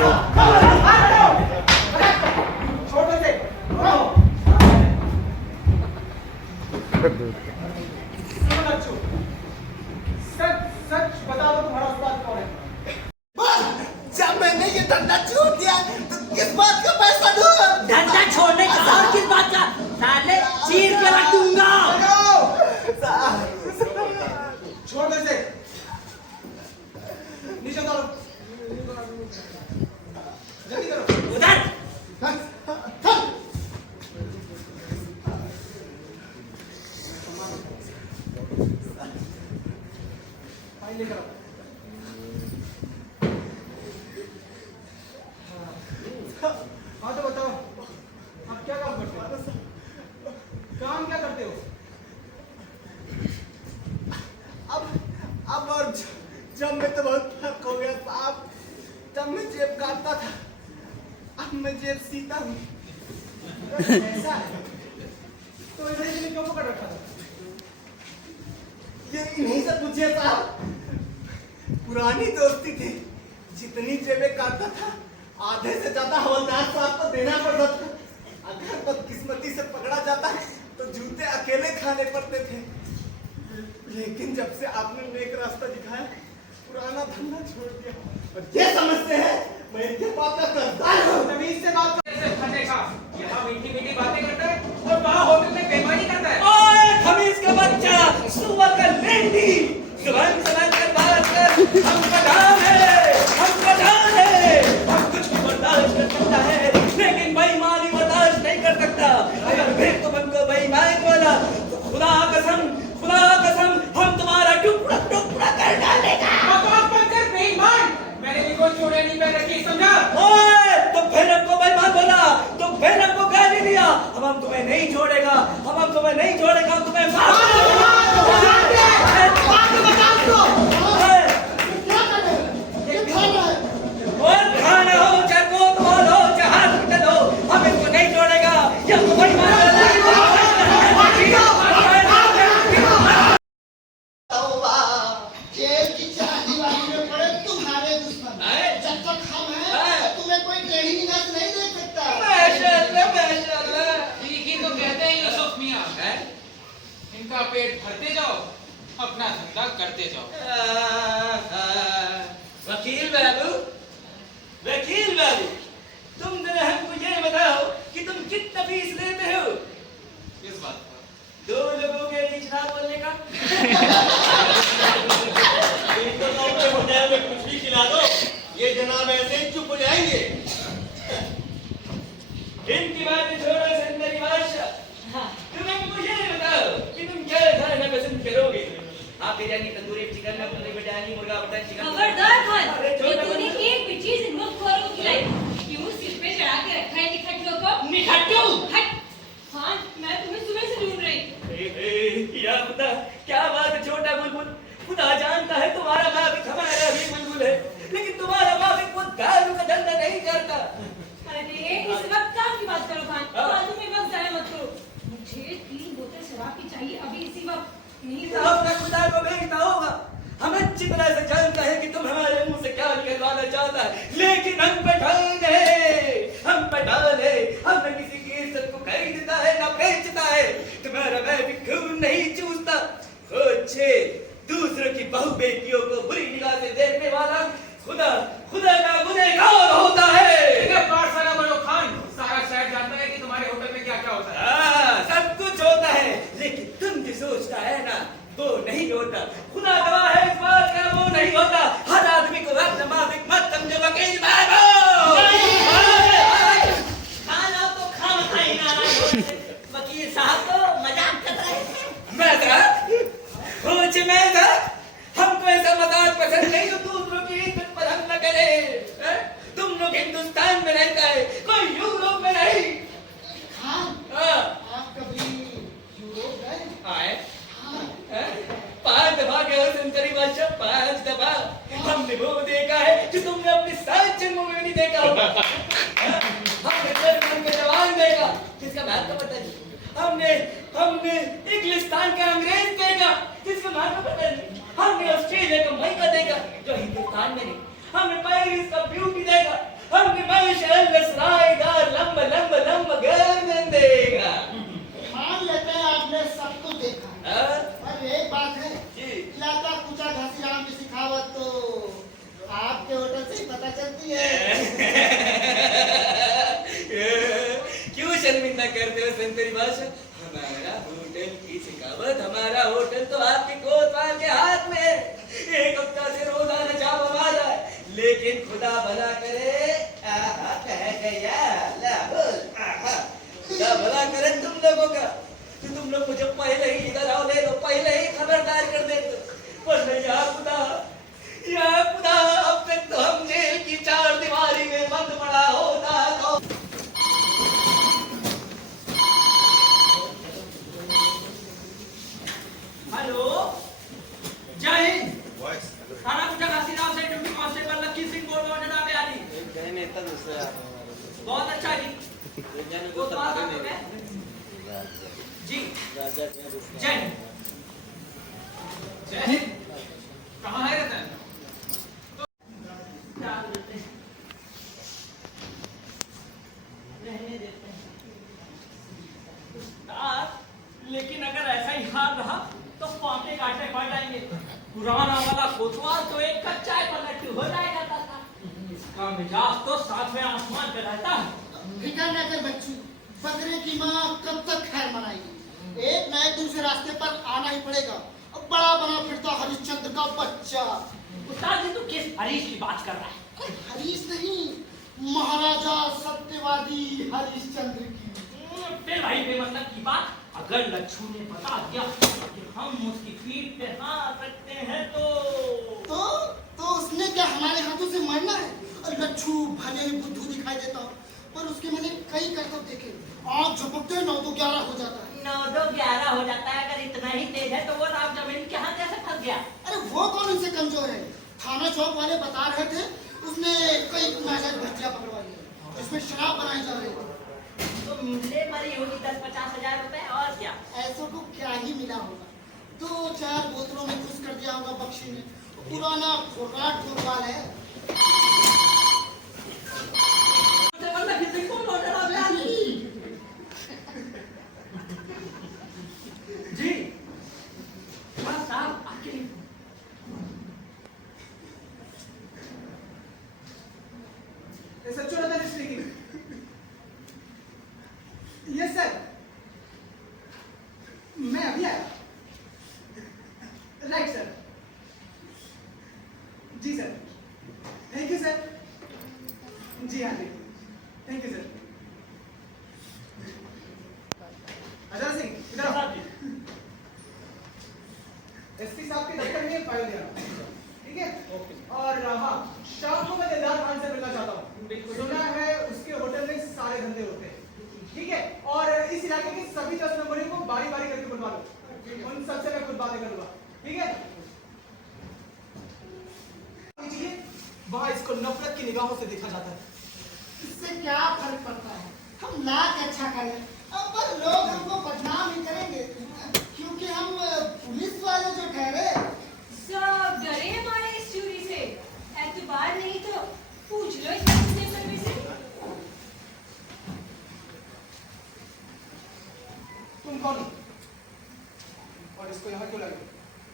सच सच बता दो तुम्हारा उस्ताद कौन है? जब मैंने ये धंधा छोड़ दिया तो किस बात का पैसा दूंगा? धंधा छोड़ने का और किस बात का? साले चीर के रख दूंगा। छोड़ दो इसे। नीचे उतारो। जल्दी करो। उधर फाइल लेकर आओ। हाँ तो बताओ आप क्या काम करते हो? काम क्या करते हो? अब और जब मैं तो बहुत फर्क हो गया साहब। तब मैं जेब काटता था, अब मैं जेब सीता हूँ। ऐसा है तो इधर इतने क्यों पकड़ रखा था? ये इन्हीं से पूछिए साहब। पुरानी दोस्ती थी, जितनी जेबें काटता था आधे से ज्यादा हवलदार साहब को देना पड़ता था। अगर बदकिस्मती से पकड़ा जाता तो जूते अकेले खाने पड़ते थे। लेकिन जब से आपने नेक रास्ता दिखाया, पुराना धंधा छोड़ दिया। और ये समझते हैं मैं इनके बाप का कर्जदार हूँ। तमीज से बात कर। ऐसे खाने का यहाँ मीठी मीठी बातें करता है और वहाँ होटल में बेईमानी करता है। ओए खमीस का बच्चा, सुअर का लेंडी, सुबह कर बात कर। हम पठान है, हम पठान है। हम कुछ भी बर्दाश्त कर सकता है, लेकिन बेईमानी बर्दाश्त नहीं कर सकता। अगर फिर तुम हमको बेईमान बोला तो खुदा कसम हम तुम्हारा टुकड़ा टुकड़ा कर डालेगा। बकवास मत कर बेईमान। मैंने भी कोई चूड़ियां नहीं पहन रखी, समझा? ओए तो फिर हमको बेईमान बोला, तो फिर हमको गाली दिया। अब हम तुम्हें नहीं छोड़ेगा, हम तुम्हें नहीं छोड़ेगा, हम तुम्हें मार खाना हो चाहे कोतवाल हो चाहे हॉस्पिटल हो, हम इनको नहीं छोड़ेगा। ये हमको बेईमान जेल की चाबी वाली में पड़े तुम्हारे दुश्मन। जब तक हम हैं तुम्हें कोई टेढ़ी निगाह से नहीं देख सकता। माशाअल्लाह। ठीक ही तो कहते हैं यूसुफ मियां है। इनका पेट भरते जाओ, अपना धंधा करते जाओ। वकील बाबू, तुम जरा हमको ये बताओ कि तुम कितना फीस लेते हो? किस बात का? दो लोगों के बीच ना बोलने का। इनको तो होटल में कुछ भी खिला दो, ये जनाब ऐसे ही चुप हो जाएंगे। इनकी बातें छोड़ो सुंदरी बादशाह, तुम हमको ये बताओ कि तुम क्या खाना पसंद करोगे? आप बिरयानी, तंदूरी चिकन, पनीर बिरयानी, मुर्गा मटन चिकन। खबरदार खान, अरे ये छोटा तूने बच्चा। एक भी चीज इन मुफ्तखोरों को खिलाई। क्यों सिर पे चढ़ा के रखा है निखट्टों को? निखट्टू? हट खान, मैं तुम्हें सुबह से ढूंढ रही। या खुदा, क्या बात है छोटा बुलबुल। खुदा जानता है तुम्हारा मालिक हमारा भी बुलबुल है, लेकिन तुम्हारा मालिक वो दारू का धंधा नहीं करता। अरे इस वक्त काम की बात करो खान, फालतू में वक्त जाया मत करो। मुझे 3 बोतल शराब की चाहिए अभी इसी वक्त। नहीं तो अपना खुदा को भेजता होगा। हम अच्छी तरह से जानता है कि तुम हमारे मुंह से क्या निकलवाना चाहता है, लेकिन हम पठान है। हमने किसी की इज्जत को खरीदता है ना बेचता है। तुम्हारा मैं भी खून नहीं चूसता। अच्छे दूसरों की बहु बेटियों को बुरी निगाह से देखने वाला खुदा का गुनहगार होता है। इधर पाठशाला बोलो खान, सारा शहर जानता है कि तुम्हारे होटल में क्या क्या होता है। हाँ, सब कुछ होता है, लेकिन तुम जो सोचता है ना वो नहीं होता। खुदा गवाह है इस बात का, वो नहीं होता। हर आदमी को अपना मालिक मत समझो वकील बाबू। खाना तो खाना ही ना। वकील साहब तो मजाक कर रहे थे। मजाक? हमको ऐसा मजाक पसंद नहीं जो दूसरों की इज्जत पर हमला करे। तुम लोग हिंदुस्तान में रहता है, कोई यूरोप में नहीं। आप कभी यूरोप गए? आए 5 दफा गए हो सुंदरी बादशाह, 5 दफा। हमने वो देखा है जो तुमने अपने 7 जन्मों में नहीं देखा होगा। हमने जर्मन के जवान देखा जिसका नाम का पता नहीं। हमने इंग्लिस्तान का अंग्रेज देखा जिसका नाम का पता नहीं। हमने ऑस्ट्रेलिया का महिला देखा जो हिंदुस्तान में नहीं। हमने पेरिस का ब्यूटी देखा। बस हमारा होटल की सिकावत, हमारा होटल तो आपके कोतवाल के हाथ में है। एक हफ्ता से रोजाना चाप हमारा है, लेकिन खुदा भला करे, आहा कह गया लाहौल, आहा खुदा भला करे तुम लोगों का कि तुम लोग मुझे पहले ही इधर आओ ले लो, पहले ही खबरदार कर देते। पर नहीं या खुदा अब तक तो हम जेल की चार दीवारी में बंद पड़ा होता तो। हेलो, जय हिंद। थाना कुटा घासीराम से ड्यूटी कांस्टेबल लक्की सिंह बोल रहा हूँ जनाब आली। नेता दूसरा बहुत अच्छा जी। कोतवाल साहब है? जी। जय हिंद। जय हिंद। कहाँ है रतन? रहने देते हैं। लेकिन अगर ऐसा ही हाल रहा तो पांटे कांटे पड़ जाएंगे। पुराना वाला कोतवाल तो एक कच्चा पलट हो जाएगा था। इसका मिजाज तो सातवें आसमान पे रहता है। फिकर न कर बच्चू, बकरे की माँ कब तक खैर मनाएगी। एक न एक दिन से रास्ते पर आना ही पड़ेगा। अब बड़ा बना फिरता हरिश्चंद्र का बच्चा। उस्ताद जी, तू किस हरीश की बात कर रहा है? अरे हरीश नहीं, महाराजा सत्यवादी हरिश्चंद्र की। फिर भाई बेमतलब की बात। अगर लच्छू ने बता दिया कि हम उसकी पीठ पे हाथ रखते हैं तो उसने क्या हमारे हाथों से मरना है? और लच्छू भले ही बुद्धू दिखाई देता हो, पर उसके मैंने कई करतब देखे। आँख झपकते 9 तो 11 हो जाता है। 9 तो 11 हो जाता है। अगर इतना ही तेज है तो वो राम जमीन के हाथ कैसे फंस गया? अरे वो कौन उनसे कमजोर है? थाना चौक वाले बता रहे थे उसने कई नाजायज भर्तियां पकड़वाई है, उसमें शराब बनाई जा रही है। तो मिले मरी होगी 10-50 हजार रुपए, और क्या? ऐसों को क्या ही मिला होगा? 2-4 बोतलों में खुश कर दिया होगा बख्शी ने। पुराना खुराट कोतवाल है। जी साहब आके सच्चू नदर स्पीकिंग। यस सर, मैं अभी आया। Right sir. जी सर, थैंक यू सर। जी हाँ जी, thank you sir. Ajay Singh इधर आओ। एसपी साहब के दफ्तर में फाइल दे रहा हूँ, ठीक है? और हाँ, शाम को मैं दिलदार खान से मिलना चाहता हूँ। सुना है उसके होटल में सारे धंधे होते हैं, ठीक है? और इस इलाके के सभी 10 नंबरों को बारी बारी करके बुलवा लो। उन सबसे मैं खुद बातें करूंगा, ठीक है? वहाँ इसको नफरत की निगाहों से देखा जाता है। इससे क्या फर्क पड़ता है? हम लाख अच्छा करें, अब पर लोग हमको बदनाम ही करेंगे, क्योंकि हम पुलिस वाले जो ठहरे। सब डरे हैं हमारे इस चोरी से। एतबार नहीं तो पूछ लो इस कांस्टेबल में से। तुम कौन हो? और इसको यहाँ क्यों लाए?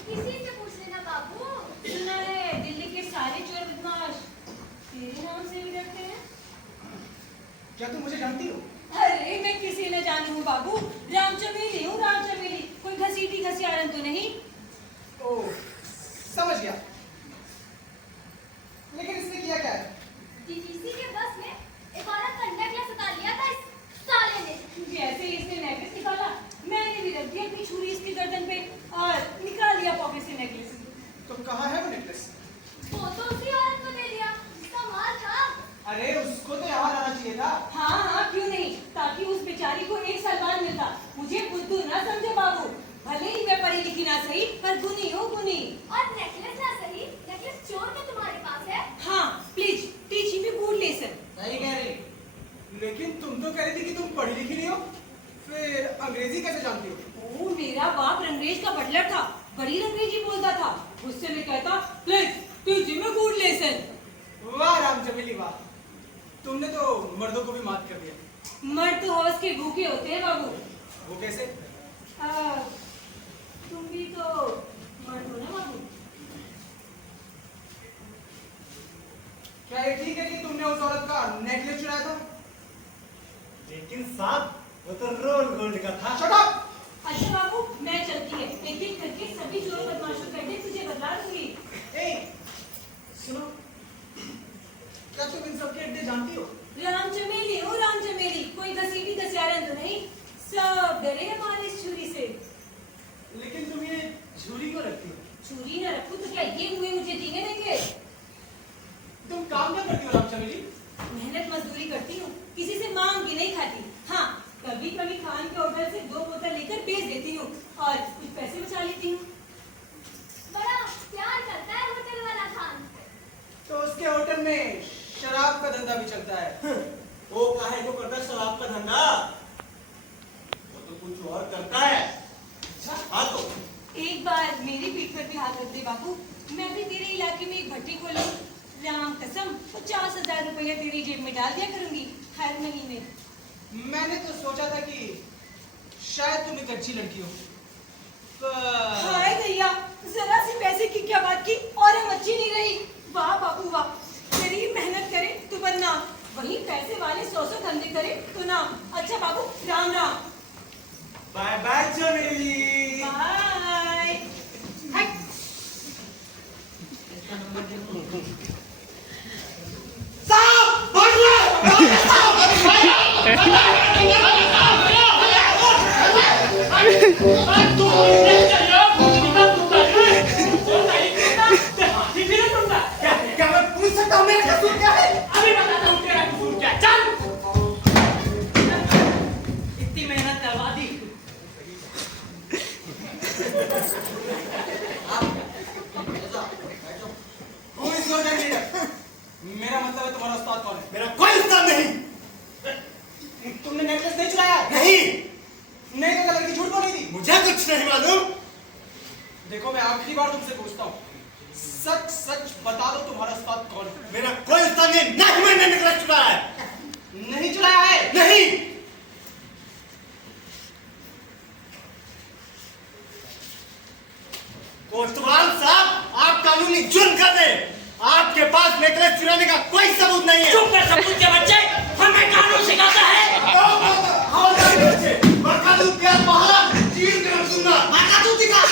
किसी से पूछ लेना बाबू। सुना है दिल्ली के सारे चोर बदमाश तेरे नाम से भी डरते हैं। क्या तुम मुझे जानती हो? अरे मैं किसी न जानू हूँ बाबू। राम चमेली हूँ, राम चमेली। कोई घसीटी घसियारन तो नहीं? ओह, समझ गया। लेकिन इसने किया क्या है? डीटीसी के बस में एक औरत का नेकलेस उतार लिया था इस साले ने। जैसे ही इसने नेकलेस निकाला, मैंने भी रख दी अपनी छुरी इसकी गर्दन पे और निकाल लिया पॉकेट से नेकलेस। तो कहाँ है वो नेकलेस? वो तो उसी औरत को दे दिया जिसका माल था। अरे उसको तो यहाँ लाना चाहिए था। हाँ, क्यों नहीं, ताकि उस बेचारी को 1 साल बाद मिलता। मुझे बुद्धू ना समझे बाबू। भले ही मैं पढ़ी लिखी ना सही, पर गुनी हूँ गुनी। और नेकलेस ना सही, नेकलेस चोर के तुम्हारे पास है। हाँ please teach me good lesson. सही कह रही। लेकिन तुम तो कह रही थी कि तुम पढ़ी लिखी नहीं हो, फिर अंग्रेजी कैसे जानती हो? ओ, मेरा बाप रंगरेज का बटलर था, बड़ी अंग्रेजी बोलता था। गुस्से में कहता please teach me good lesson. वाह राम चमेली वाह, तुमने तो मर्दों को भी मात कर दिया। मर्द तो हवस के भूखे होते हैं बाबू। वो कैसे? तुम भी तो मर्द हो ना बाबू। क्या ये ठीक है कि तुमने उस औरत का नेकलेस चुराया था? लेकिन साहब, वो तो रोल गोल्ड का था। Shut up! अच्छा बाबू, मैं चलती है। एक एक करके सभी चोरों बदमाशों का अड्डे तुझे बदला दूंगी। ए, सुनो, क्या तुम इन सबके अड्डे जानती हो? राम चमेली हो राम चमेली, कोई घसीटी घसियारन तो नहीं। सब डरे हमारे इस छुरी से। लेकिन तुम ये झूरी क्यों रखती हो? छुरी न रखूं तो क्या ये हुए मुझे जीने देंगे? तुम काम क्या करती हो राम चमेली? मेहनत मजदूरी करती हूँ, किसी से मांग के नहीं खाती। हाँ, कभी कभी खान के होटल से 2 बोतल लेकर बेच देती हूँ और कुछ पैसे बचा लेती हूँ। बड़ा प्यार करता है होटल वाला खान। तो उसके होटल में शराब का धंधा भी चलता है। वो काहे को करता है शराब का धंधा? वो तो कुछ और करता है। अच्छा, हाँ तो एक बार मेरी पीठ पर भी हाथ रख दे बाबू, मैं भी तेरे इलाके में एक भट्टी खोलूं। राम कसम 50,000 रुपया तेरी जेब में डाल दिया करूंगी हर महीने। मैंने तो सोचा था कि शायद तुम एक अच्छी लड़की हो, हाय भैया, जरा सी पैसे की क्या बात की और हम अच्छी नहीं रही। वाह बाबू वाह, गरीब मेहनत करे तो बदनाम, वही पैसे वाले 100 धंधे करे तो नाम। अच्छा बाबू, राम राम। बाय बाय चमेली। बाय। हट। साहब, भाग ले! क्या मैं पूछ सकता हूँ मेरा कसूर क्या है? अभी बताता हूँ तेरा कसूर क्या है। चल! इतनी मेहनत करवा दी। Who is your gang leader? मेरा मतलब है तुम्हारा उस्ताद कौन है? मेरा कोई उस्ताद नहीं। तुमने नेकलेस नहीं चुराया? नहीं, नहीं तो कलर की झूठ बोली थी। मुझे कुछ नहीं मालूम। देखो मैं आखिरी बार तुमसे पूछता हूँ, सच सच बता दो तुम्हारा उस्ताद कौन है? मेरा कोई उस्ताद नहीं, ना ही मैंने नेकलेस चुराया है। नहीं चुराया है? नहीं। कोतवाल साहब, आप कानूनी जुर्म कर रहे हैं। आपके पास नेकलेस चुराने का कोई सबूत नहीं है। चुप कर सबूत के बच्चे, हमें कानून सिखाता है। कानून क्या महाराज, चीर कर दूंगा। माथा तू दिखा।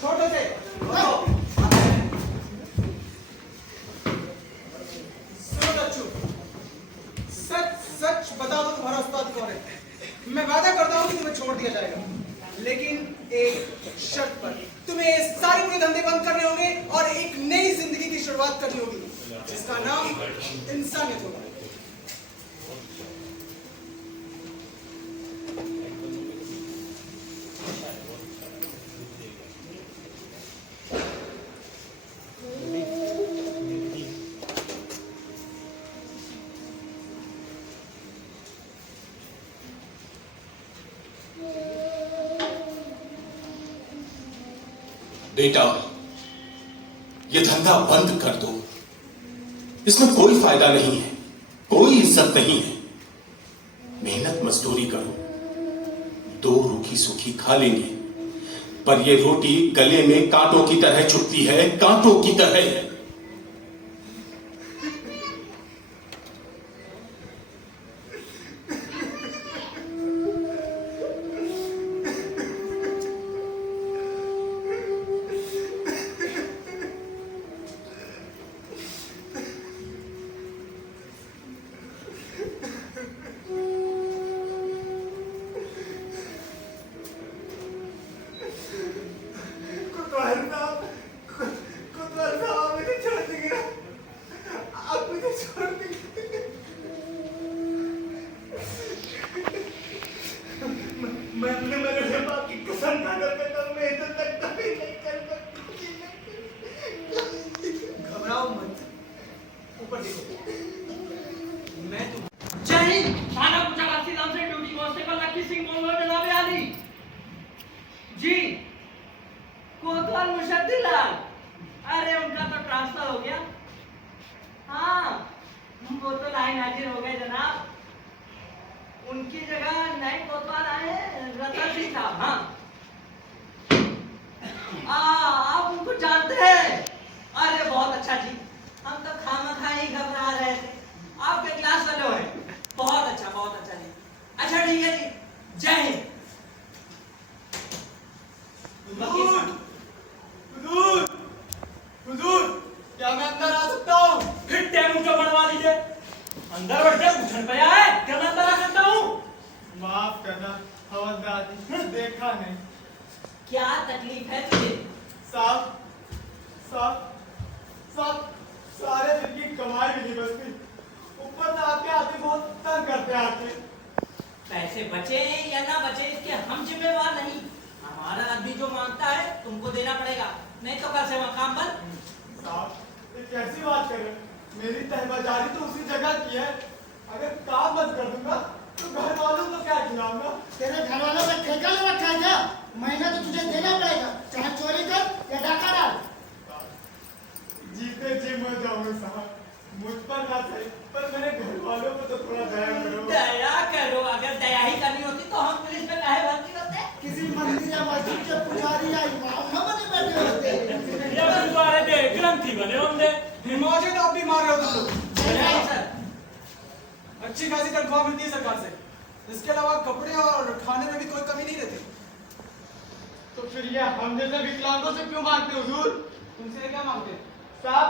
छोड़ दे। सुनो बच्चू, सच सच बता दो तुम्हारा उस्ताद कौन है। मैं वादा करता हूँ कि तुम्हें छोड़ दिया जाएगा, लेकिन एक शर्त पर। तुम्हें ये सारे पूरे धंधे बंद करने होंगे और एक नई जिंदगी की शुरुआत करनी होगी, जिसका नाम इंसानियत होगा। बेटा, ये धंधा बंद कर दो। इसमें कोई फायदा नहीं है, कोई इज्जत नहीं है। मेहनत मजदूरी करो, 2 रूखी सूखी खा लेंगे, पर ये रोटी गले में कांटों की तरह चुभती है, कांटों की तरह। कोतवाल साहब, मुझे छोड़ दीजिए। आप मुझे छोड़ दीजिए। मैं अपने मेरे बाप की कसम खा कर कहता हूँ, मैं इधर तक कभी नहीं कर सकती। घबराओ मत, ऊपर देखो। मैं तुम जय हिंद। थाना पुचावासी नाम से ड्यूटी कांस्टेबल लक्की सिंह बोल रहा हूँ, जनाब आली जी। कोतवाल मुशद्दिलाल, अरे उनका तो ट्रांसफर हो गया। हाँ, वो तो लाइन हाजिर हो गए जनाब। उनकी जगह नए कोतवाल आए हैं, रतन सिंह साहब। हाँ, जय हिंद। वकील साहब, हुजूर, हुजूर, क्या मैं अंदर आ सकता हूँ? फिर टेमू क्यों बनवा लीजिए? अंदर बैठ के पूछन पे आए, क्या मैं अंदर आ सकता हूँ? माफ करना हवलदार जी, देखा नहीं। क्या तकलीफ है तुझे? साहब, साहब, साहब, सारे दिन की कमाई भी नहीं बचती। ऊपर से आपके आदमी बहुत तंग करते हैं आके। पैसे बचे या ना बचे इसके हम जिम्मेवार नहीं। हमारा आदमी जो मांगता है तुमको देना पड़ेगा, नहीं तो कल से वहाँ काम बंद। साहब, ये कैसी बात कर रहे हैं? मेरी तहबाजारी तो उसी जगह की है। अगर काम बंद कर दूंगा तो घर वालों को क्या खिलाऊंगा? तेरे घर वालों का ठेका ले रखा है क्या? महीना तो तुझे देना पड़ेगा, चाहे चोरी कर या डाका डाल। जीते जी मर जाऊंगा साहब, मुझ पर ना सही पर मेरे घर वालों को तो थोड़ा दया करो। दया करो, अगर दया ही करनी होती तो हम पुलिस में काहे भर्ती होते? किसी मंदिर या मस्जिद के पुजारी या इमाम न बने बैठे होते। ये गुरुद्वारे दे ग्रंथी बने होंगे। मौजे तो अब भी मार रहे हो तुम लोग। नहीं सर, अच्छी खासी तनख्वाह मिलती है सरकार से, इसके अलावा कपड़े और खाने में भी कोई कमी नहीं रहती। तो फिर ये हम जैसे विकलांगों से क्यों मांगते हो हुजूर? तुमसे क्या मांगते हैं? साहब,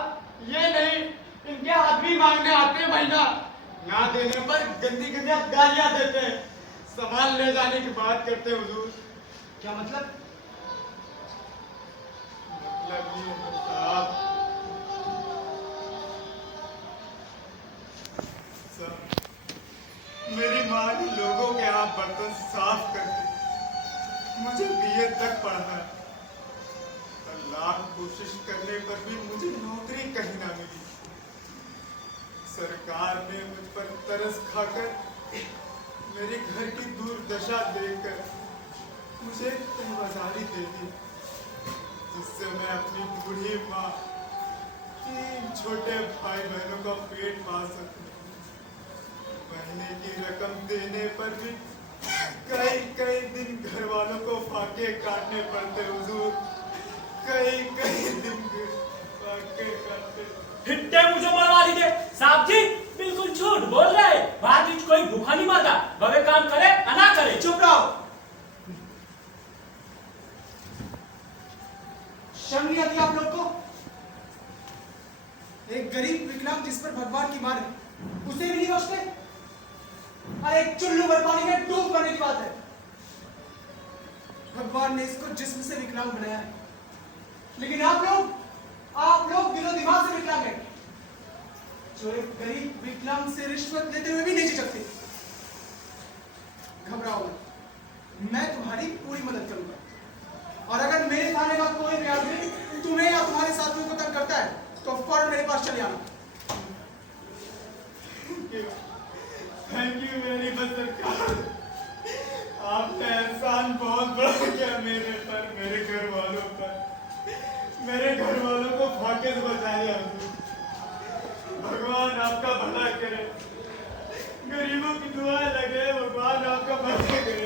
ये नहीं, इनके आदमी मांगने आते हैं महीना, ना देने पर गंदी गंदी गालियां देते हैं, सामान ले जाने की बात करते हैं हुजूर। क्या मतलब? मतलब ये है साहब, मेरी माँ ने लोगों के हाथ बर्तन साफ करके मुझे बीए तक पढ़ाया, और लाख कोशिश करने पर भी मुझे नौकरी कहीं ना मिली। सरकार ने मुझ पर तरस खाकर मेरे घर की दुर्दशा देखकर मुझे तहबाजारी दे दी, जिससे मैं अपनी बूढ़ी माँ, 3 छोटे भाई बहनों का पेट पाल सकूं। महीने की रकम देने पर भी कई कई दिन घर वालों को फाके काटने पड़ते हुजूर, कई कई दिन फाके काटते। हिट्टे मुझे मरवा दीजिए। साहब जी बिल्कुल झूठ बोल रहे हैं, बाहर बीच कोई भूखा नहीं मारता, भवे काम करे या ना करे। चुप रहो। शर्म नहीं आती आप लोग को? एक गरीब विकलांग जिस पर भगवान की मार है, उसे भी नहीं बख्शते? अरे एक चुल्लू भर पानी में डूब मरने की बात है। भगवान ने इसको जिस्म से विकलांग बनाया है, लेकिन आप लोग दिलो दिमाग से विकलांग हैं, जो एक गरीब विकलांग से रिश्वत लेते हुए भी नहीं झिझकते। घबराओ मत, मैं तुम्हारी पूरी मदद करूंगा, और अगर मेरे थाने का कोई भी आदमी तुम्हें या तुम्हारे साथियों को तंग करता है तो फौरन मेरे पास चले आना। थैंक यू वेरी मच सरकार, आपने एहसान बहुत बड़ा किया मेरे पर, मेरे घर वालों पर, मेरे घर वालों को फाके से बचाया। भगवान आपका भला करे, गरीबों की दुआ लगे, भगवान आपका भला करे।